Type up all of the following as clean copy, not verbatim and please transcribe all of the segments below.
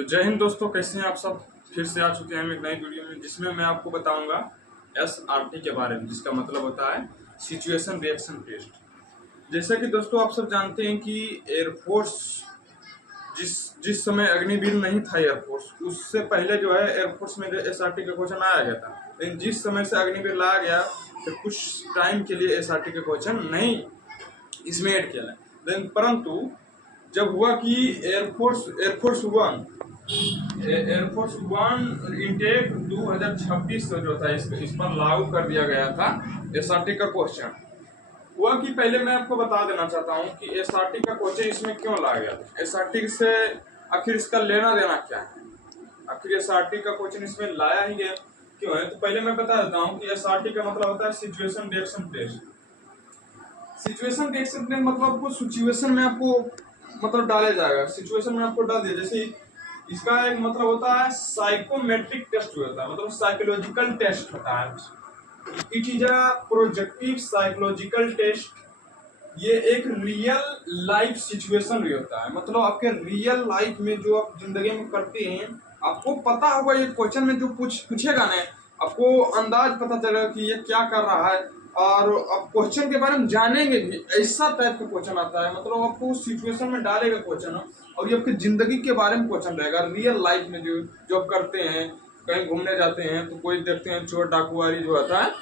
तो जय हिंद दोस्तों, कैसे हैं आप सब। फिर से आ चुके हैं हम एक नई वीडियो में, जिसमें मैं आपको बताऊंगा SRT के बारे में, जिसका मतलब होता है सिचुएशन रिएक्शन टेस्ट। जैसा कि दोस्तों आप सब जानते हैं कि एयरफोर्स जिस जिस समय अग्निवीर नहीं था एयरफोर्स, उससे पहले जो है एयरफोर्स में SRT का क्वेश्चन आया गया था। लेकिन जिस समय से अग्निवीर लाया गया तो कुछ टाइम के लिए SRT का क्वेश्चन नहीं इसमें ऐड किया है। लेकिन परंतु जब हुआ कि एयरफोर्स वन इनटेक 2026 से जो था इस पर लागू कर दिया गया था SRT का क्वेश्चन। हुआ कि पहले मैं आपको बता देना चाहता हूं कि SRT का क्वेश्चन इसमें क्यों लाया गया था, SRT से आखिर इसका लेना देना क्या है, आखिर SRT का क्वेश्चन इसमें लाया ही गया क्यों है। तो पहले मैं बता देता हूँ कि SRT का मतलब होता है situation reaction test. Situation reaction test मतलब कुछ सिचुएशन में आपको मतलब डाला जाएगा, सिचुएशन में आपको डाल दिया। जैसे इसका एक मतलब होता है साइकोमेट्रिक टेस्ट होता है, मतलब साइकोलॉजिकल टेस्ट होता है। It is a projective psychological test. ये एक रियल लाइफ सिचुएशन भी होता है, मतलब आपके रियल लाइफ में जो आप जिंदगी में करते हैं, आपको पता होगा ये क्वेश्चन में जो पूछेगा ना, आपको अंदाज पता चलेगा कि ये क्या कर रहा है, और आप क्वेश्चन के बारे में जानेंगे भी। ऐसा टाइप का क्वेश्चन आता है, मतलब आपको सिचुएशन में डालेगा क्वेश्चन, और ये आपकी जिंदगी के बारे में क्वेश्चन रहेगा। रियल लाइफ में जो आप करते हैं, कहीं घूमने जाते हैं तो कोई देखते हैं चोर डाकुआरी जो आता है,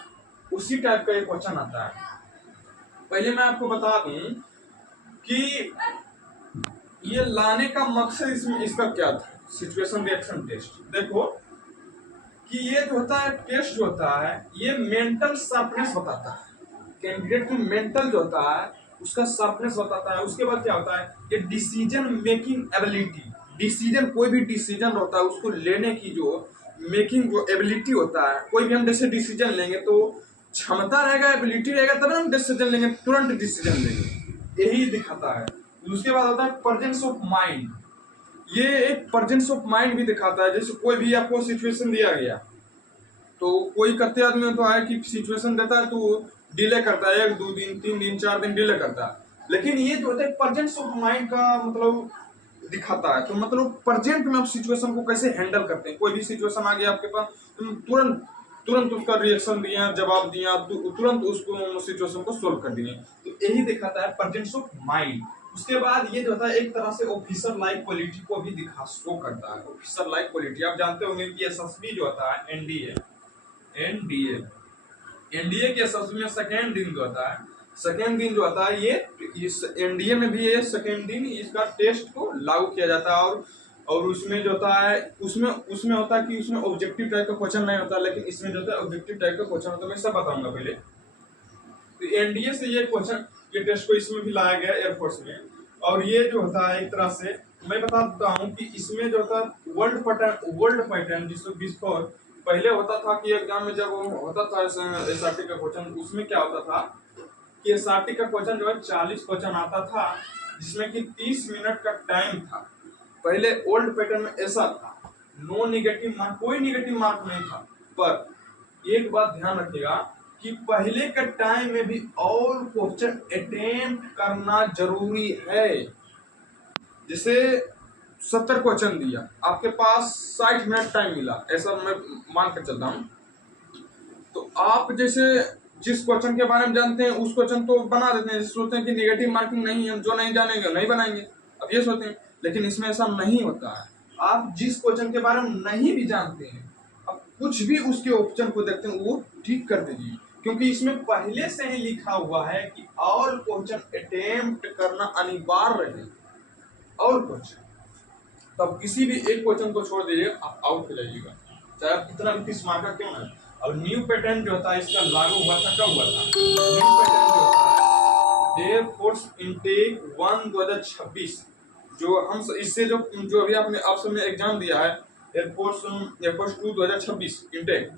उसी टाइप का ये क्वेश्चन आता है। पहले मैं आपको बता दूं कि ये लाने का मकसद इसमें इसका क्या था, सिचुएशन रिएक्शन टेस्ट। देखो कि ये जो होता है टेस्ट जो होता है, ये मेंटल शार्पनेस बताता है, कैंडिडेट की मेंटल जो होता है उसका शार्पनेस बताता है। उसके बाद क्या होता है, ये डिसीजन मेकिंग एबिलिटी, डिसीजन कोई भी डिसीजन होता है उसको लेने की जो मेकिंग जो एबिलिटी होता है, कोई भी हम जैसे डिसीजन लेंगे तो क्षमता रहेगा, एबिलिटी रहेगा, तब हम डिसीजन लेंगे, तुरंत डिसीजन लेंगे, यही दिखाता है। उसके बाद होता है प्रेजेंस ऑफ माइंड। ये एक प्रेजेंस ऑफ माइंड भी दिखाता है। जैसे कोई भी आपको सिचुएशन दिया गया, तो कोई करते आदमी तो है कि सिचुएशन देता है तो डिले करता है, 1 2 दिन 3 दिन 4 दिन डिले करता है। लेकिन ये जो होता है प्रेजेंस ऑफ माइंड का मतलब दिखाता है, तो मतलब प्रेजेंट में आप सिचुएशन को कैसे हैंडल करते हैं। कोई भी सिचुएशन आ गया आपके पास, तुरंत तुरंत उसका रिएक्शन दिया, जवाब दिया, तुरंत उसको सिचुएशन को सोल्व कर दिए, तो यही दिखाता है प्रेजेंस ऑफ माइंड। उसके बाद ये जो होता है एक तरह से ऑफिसर लाइक क्वालिटी को भी दिखा शो करता है। ऑफिसर लाइक क्वालिटी आप जानते होंगे कि एसएसबी जो होता है, एनडीए एनडीए के एसएसबी में सेकेंड दिन जो होता है, सेकेंड दिन जो होता है, ये इस एनडीए में भी ये सेकेंड दिन इसका टेस्ट को लागू किया जाता है। और उसमें जो होता है, उसमें उसमें होता है कि उसमें ऑब्जेक्टिव टाइप का क्वेश्चन नहीं होता, लेकिन इसमें जो होता है ऑब्जेक्टिव टाइप का क्वेश्चन होता है। मैं सब बताऊंगा पहले। तो एनडीए से ये क्वेश्चन, ये टेस्ट को इसमें भी लाया गया एयरफोर्स में। और ये जो होता है एक तरह से मैं बता देता हूँ कि इसमें जो होता है वर्ल्ड पैटर्न जिसको बिफोर पहले होता था कि एग्जाम में जब होता था एसआरटी का क्वेश्चन, उसमें क्या होता था कि एसआरटी का क्वेश्चन जो है 40 क्वेश्चन आता था, जिसमें कि 30 मिनट का टाइम था। पहले ओल्ड पैटर्न में ऐसा था, नो निगेटिव मार्क, कोई निगेटिव मार्क नहीं था। पर एक बात ध्यान रखिएगा कि पहले के टाइम में भी और क्वेश्चन अटेम्प्ट करना जरूरी है। जैसे 70 क्वेश्चन दिया, आपके पास 60 मिनट टाइम मिला, ऐसा मैं मान कर चलता हूँ। तो आप जैसे जिस क्वेश्चन के बारे में जानते हैं उस क्वेश्चन तो बना देते हैं, सोचते हैं कि नेगेटिव मार्किंग नहीं है, जो नहीं जानेंगे नहीं बनाएंगे, अब ये सोचते हैं। लेकिन इसमें ऐसा नहीं होता है। आप जिस क्वेश्चन के बारे में नहीं भी जानते हैं, आप कुछ भी उसके ऑप्शन को देखते हैं वो ठीक कर दीजिए, क्योंकि इसमें पहले से ही लिखा हुआ है कि ऑल क्वेश्चन अटेम्प्ट करना अनिवार्य है। और क्वेश्चन तब किसी भी एक क्वेश्चन को छोड़ दीजिए, आप आउट हो जाइएगा, चाहे आप कितना भी 30 मार्क का क्यों ना। और न्यू पैटर्न जो होता है इसका लागू हुआ था, कब हुआ था? न्यू पैटर्न जो होता है एयरफोर्स इनटेक 1 2026, जो हम इससे जो अभी आपने आप सबने एग्जाम दिया है एयरफोर्स 2 2026 इनटेक,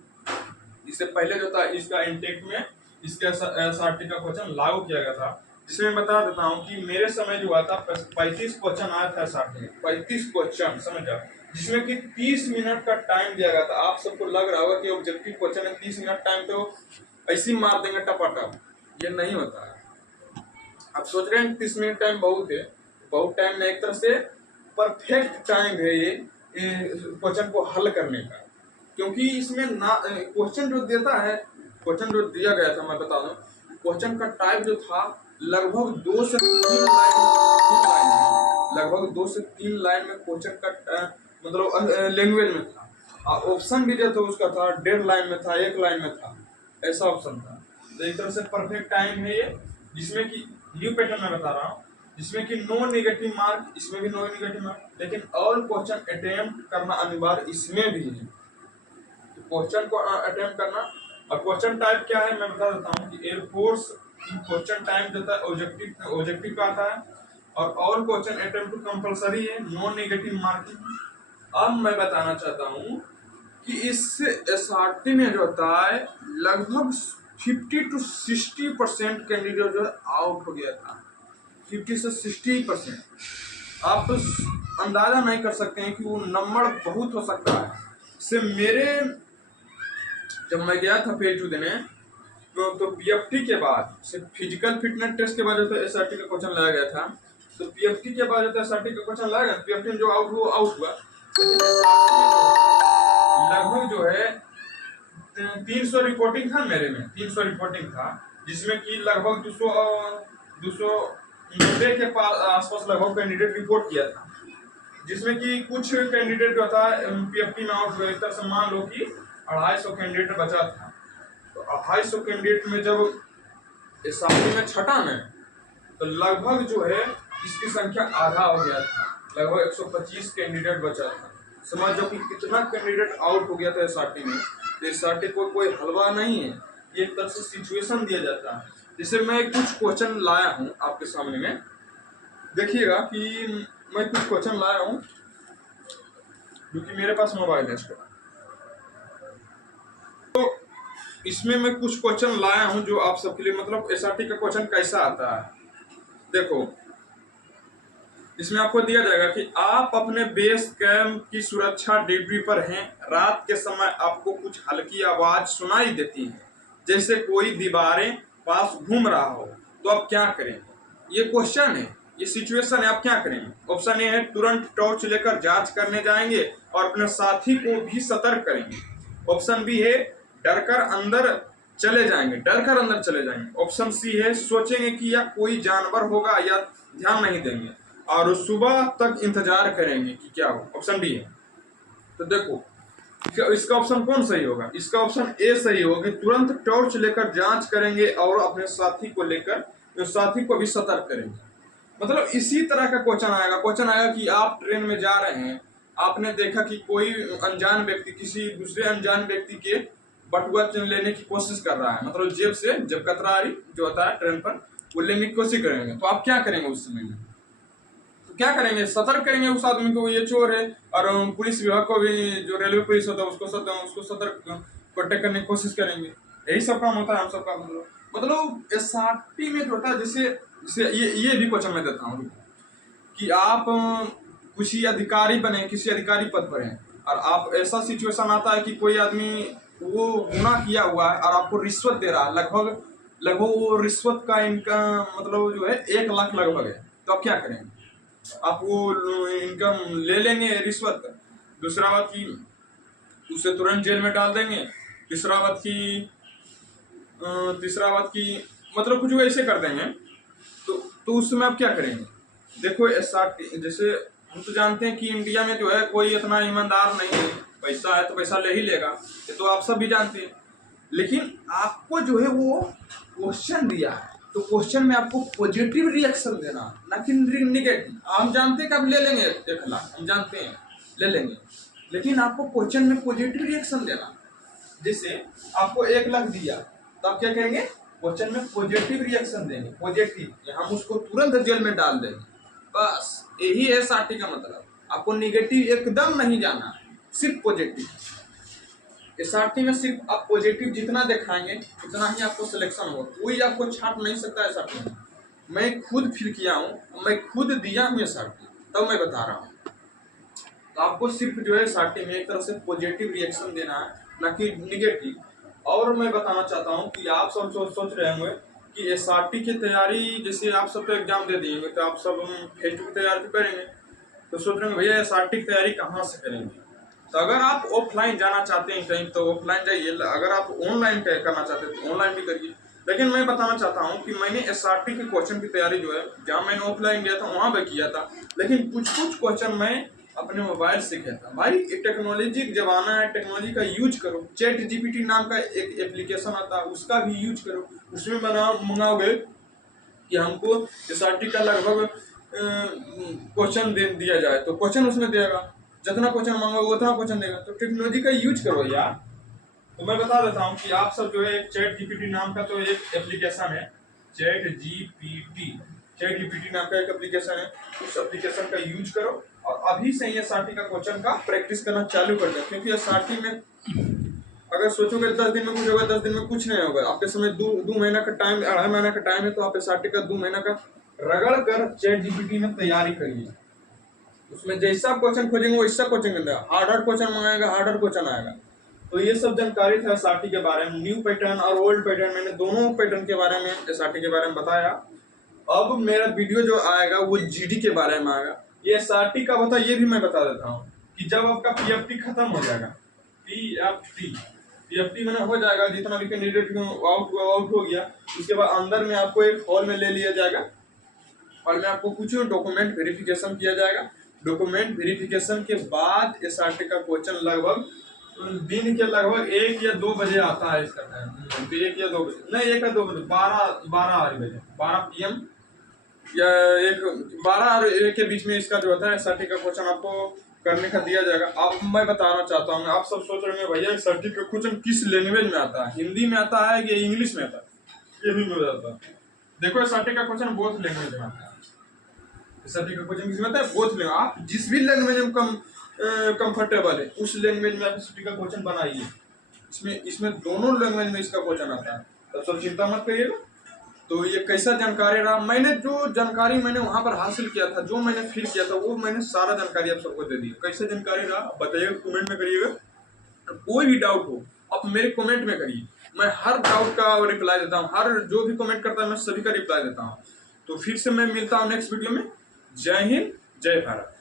इससे पहले जो था इसका इनटेक में इसके एसआरटी का क्वेश्चन लागू किया गया था। जिसमें बता देता हूँ कि मेरे समय जो हुआ था 35 क्वेश्चन आया था एसआरटी में, 35 क्वेश्चन समझ जाओ, जिसमें कि 30 मिनट का टाइम दिया गया था। आप सबको लग रहा होगा कि ऑब्जेक्टिव क्वेश्चन है 30 मिनट टाइम तो ऐसे ही मार देंगे टपाटप, ये नहीं होता है। आप सोच रहे हैं 30 मिनट टाइम बहुत है, बहुत टाइम नहीं, एक तरह से परफेक्ट टाइम है ये क्वेश्चन को हल करने का, क्योंकि इसमें ना क्वेश्चन जो देता है, क्वेश्चन जो दिया गया था मैं बता दूं, क्वेश्चन का टाइप जो था लगभग 2 से 3 लाइन में, लगभग 2 से 3 लाइन में क्वेश्चन का मतलब लैंग्वेज में था। ऑप्शन भी जो था उसका था 1.5 लाइन में था, 1 लाइन में था, ऐसा ऑप्शन था। तो एक तरह से परफेक्ट टाइम है ये, जिसमें कि न्यू पैटर्न मैं बता रहा हूँ, जिसमें कि नो नेगेटिव मार्क, इसमें भी नो नेगेटिव मार्क, लेकिन ऑल क्वेश्चन अटेम्प्ट करना अनिवार्य इसमें भी है। तो क्वेश्चन को अटेम्प्ट करना, और क्वेश्चन टाइप क्या है मैं बता देता हूँ कि एयरफोर्स क्वेश्चन टाइप जो है ऑब्जेक्टिव ऑब्जेक्टिव का आता है, और ऑल क्वेश्चन अटेम्प्ट कंपलसरी है, नो नेगेटिव मार्किंग। अब मैं बताना चाहता हूँ कि इस एसआरटी में जो होता है लगभग 50 to 60% कैंडिडेट जो है आउट हो गया था, 50 से 60%। आप तो अंदाजा नहीं कर सकते हैं कि वो नंबर बहुत हो सकता है। से मेरे जब मैं गया था फेज 2 देने, तो पीएफटी के बाद से फिजिकल फिटनेस टेस्ट के बाद जो था एसआरटी का क्वेश्चन लाया गया था, तो पीएफटी के बाद जो था एसआरटी का क्वेश्चन लाया गया, पीएफटी में जो आउट हुआ आउट हुआ, लगभग जो है 300 रिपोर्टिंग था, मेरे में 300 रिपोर्टिंग था, जिसमें कि लगभग 290 के आसपास लगभग कैंडिडेट रिपोर्ट किया था, जिसमें कि कुछ कैंडिडेट जो था पीएफटी में आउट हुए। एक तरह से मान लो कि 250 कैंडिडेट बचा था। तो 250 कैंडिडेट में जब एसआरटी में छटा में, तो लगभग जो है इसकी संख्या आधा हो गया था, लगभग 125 कैंडिडेट बचा था। समझ जाओ कि कितना कैंडिडेट आउट हो गया था एसआरटी में। तो एसआरटी कोई हलवा नहीं है, ये एक तरह से सिचुएशन दिया जाता है। जैसे मैं कुछ क्वेश्चन लाया हूँ आपके सामने में, देखिएगा कि मैं कुछ क्वेश्चन लाया हूँ, क्योंकि मेरे पास मोबाइल है इसका। तो इसमें मैं कुछ क्वेश्चन लाया हूँ जो आप सबके लिए, मतलब एसआरटी का क्वेश्चन कैसा आता है। देखो, इसमें आपको दिया जाएगा कि आप अपने बेस कैंप की सुरक्षा ड्यूटी पर हैं, रात के समय आपको कुछ हल्की आवाज सुनाई देती है, जैसे कोई दीवारें पास घूम रहा हो, तो आप क्या करें। ये क्वेश्चन है, ये सिचुएशन है, आप क्या करेंगे। ऑप्शन ए है तुरंत टॉर्च लेकर जांच करने जाएंगे और अपने साथी को भी सतर्क करेंगे। ऑप्शन बी है डरकर अंदर चले जाएंगे, डरकर अंदर चले जाएंगे। ऑप्शन सी है सोचेंगे कि या कोई जानवर होगा या ध्यान नहीं देंगे और सुबह तक इंतजार करेंगे कि क्या हो। ऑप्शन डी है। तो देखो इसका ऑप्शन कौन सही होगा। इसका ऑप्शन ए सही होगा कि तुरंत टॉर्च लेकर जांच करेंगे और अपने साथी को लेकर साथी को भी सतर्क करेंगे। मतलब इसी तरह का क्वेश्चन आएगा। क्वेश्चन आएगा कि आप ट्रेन में जा रहे हैं, आपने देखा कि कोई अनजान व्यक्ति किसी दूसरे अनजान व्यक्ति के बटुआ लेने की कोशिश कर रहा है, मतलब जेब से जब कतरारी जो होता है ट्रेन पर वो लेने की कोशिश करेंगे, तो आप क्या करेंगे उस समय में। तो क्या करेंगे, सतर्क करेंगे उस आदमी को, ये चोर है। और पुलिस विभाग को भी, जो रेलवे पुलिस होता है उसको सतर्क कॉन्टेक्ट करने की कोशिश करेंगे। यही सब काम होता है हम सबका। मतलब एसआरटी में जो होता है, जैसे जैसे ये भी क्वेश्चन मैं देता हूँ कि आप किसी अधिकारी बने, किसी अधिकारी पद पर हैं, और आप ऐसा सिचुएशन आता है कि कोई आदमी वो गुनाह किया हुआ है और आपको रिश्वत दे रहा है, लगभग लगभग वो रिश्वत का इनकम मतलब जो है 1 लाख लगभग है, तो आप क्या करेंगे। आप वो इनकम ले लेंगे रिश्वत। दूसरा बात की उसे तुरंत जेल में डाल देंगे। तीसरा बात की मतलब कुछ ऐसे कर देंगे। तो उस समय आप क्या करेंगे। देखो एसआरटी, जैसे हम तो जानते हैं कि इंडिया में जो है कोई इतना ईमानदार नहीं है, पैसा है तो पैसा ले ही लेगा, ये तो आप सब भी जानते हैं। लेकिन आपको जो है वो क्वेश्चन दिया है, तो क्वेश्चन में आपको पॉजिटिव रिएक्शन देना, ना कि निगेटिव। हम जानते हैं कि आप ले लेंगे 1 लाख, हम जानते हैं ले लेंगे, लेकिन आपको क्वेश्चन में पॉजिटिव रिएक्शन देना। जैसे आपको 1 लाख दिया, तो आप क्या करेंगे, क्वेश्चन में पॉजिटिव रिएक्शन देंगे, पॉजिटिव, हम उसको तुरंत जेल में डाल देंगे। बस यही है एसआरटी का मतलब। आपको निगेटिव एकदम नहीं जाना, सिर्फ पॉजिटिव। एसआरटी में सिर्फ आप पॉजिटिव जितना दिखाएंगे उतना ही आपको सिलेक्शन होगा, कोई आपको छाट नहीं सकता एसआरटी में। मैं खुद फिल किया हूँ, मैं खुद दिया हूँ एसआरटी, तब मैं बता रहा हूँ। तो आपको सिर्फ जो है एसआरटी में एक तरह से पॉजिटिव रिएक्शन देना है, ना कि निगेटिव। और मैं बताना चाहता हूँ कि आप सब सोच रहे होंगे कि एसआरटी की तैयारी, जैसे आप सब तो एग्जाम दे दिए, तो आप सब फेज 2 की तैयारी करेंगे। तो सोच रहे हैं भैया एसआरटी की तैयारी कहाँ से करेंगे। तो अगर आप ऑफलाइन जाना चाहते हैं कहीं तो ऑफलाइन जाइए, अगर आप ऑनलाइन करना चाहते हैं तो ऑनलाइन भी करिए। लेकिन मैं बताना चाहता हूँ कि मैंने एसआरटी के क्वेश्चन की तैयारी जो है, जहाँ मैंने ऑफलाइन गया था वहाँ पे किया था, लेकिन कुछ कुछ क्वेश्चन मैं अपने मोबाइल से किया था। भाई टेक्नोलॉजी का जमाना है, टेक्नोलॉजी का यूज करो। चैट जीपीटी नाम का एक एप्लीकेशन आता है, उसका भी यूज करो। उसमें मंगाओगे कि हमको एसआरटी का लगभग क्वेश्चन दे दिया जाए तो क्वेश्चन उसमें देगा, जितना क्वेश्चन मांगोगे उतना क्वेश्चन देगा। तो टेक्नोलॉजी का यूज करो यार। तो मैं बता देता हूँ कि आप सब जो है चैट जीपीटी नाम का तो एक एप्लीकेशन है, चैट जीपीटी नाम का एक एप्लीकेशन है, उस एप्लीकेशन का यूज करो और अभी से ही एसआरटी का क्वेश्चन का प्रैक्टिस करना चालू कर दो। क्योंकि एसआरटी में अगर सोचोगे 10 दिन में कुछ होगा, 10 दिन में कुछ नहीं होगा। आपके समय दो महीना का टाइम, 2.5 महीना का टाइम है, तो आप एसआरटी का 2 महीना का रगड़ कर चैट जीपीटी में तैयारी करिए। उसमें जैसा क्वेश्चन खोजेंगे वैसा क्वेश्चन मिलेगा, हार्ड क्वेश्चन मंगाएगा, हार्ड क्वेश्चन आएगा। तो ये सब जानकारी था एसआरटी के बारे में। न्यू पैटर्न और ओल्ड पैटर्न, मैंने दोनों पैटर्न के बारे में एसआरटी के बारे में बताया। अब मेरा वीडियो जो आएगा वो जीडी के बारे में आएगा। ये एसआरटी का बता, ये भी मैं बता देता हूँ कि जब आपका पीएफटी खत्म हो जाएगा, पीएफटी मैंने हो जाएगा, जितना भी कैंडिडेट आउट हो गया, उसके बाद अंदर में आपको एक हॉल में ले लिया जाएगा। हॉल में आपको कुछ डॉक्यूमेंट वेरिफिकेशन किया जाएगा। डॉक्यूमेंट वेरिफिकेशन के बाद एसआरटी का क्वेश्चन लगभग दिन के लगभग 1 या 2 बजे आता है इसका टाइम। 1 या 2 बजे नहीं, 1 या 2 बजे, 12 बजे, 12 PM या 12 और 1 के बीच में इसका जो होता है एसआरटी का क्वेश्चन आपको करने का दिया जाएगा। अब मैं बताना चाहता हूँ, आप सब सोच रहे हैं भैया एसआरटी का क्वेश्चन किस लैंग्वेज में आता है, हिंदी में आता है कि इंग्लिश में आता है, ये भी मुझे आता है। देखो एसआरटी का क्वेश्चन बोथ लैंग्वेज में आता है। एसआरटी का क्वेश्चन किस में आता है, बोथ लैंग्वेज। आप जिस भी लैंग्वेज में कंफर्टेबल है उस लैंग्वेज में आप एसआरटी का क्वेश्चन बनाइए। इसमें दोनों लैंग्वेज में इसका क्वेश्चन आता है, तब सब चिंता मत करिएगा। तो ये कैसा जानकारी रहा, मैंने जो जानकारी मैंने वहां पर हासिल किया था, जो मैंने फील किया था, वो मैंने सारा जानकारी आप सबको दे दी। कैसे जानकारी रहा बताइएगा, कमेंट में करिएगा। कोई भी डाउट हो आप मेरे कमेंट में करिए, मैं हर डाउट का रिप्लाई देता हूँ। हर जो भी कमेंट करता है मैं सभी का रिप्लाई देता हूँ। तो फिर से मैं मिलता हूँ नेक्स्ट वीडियो में। जय हिंद, जय भारत।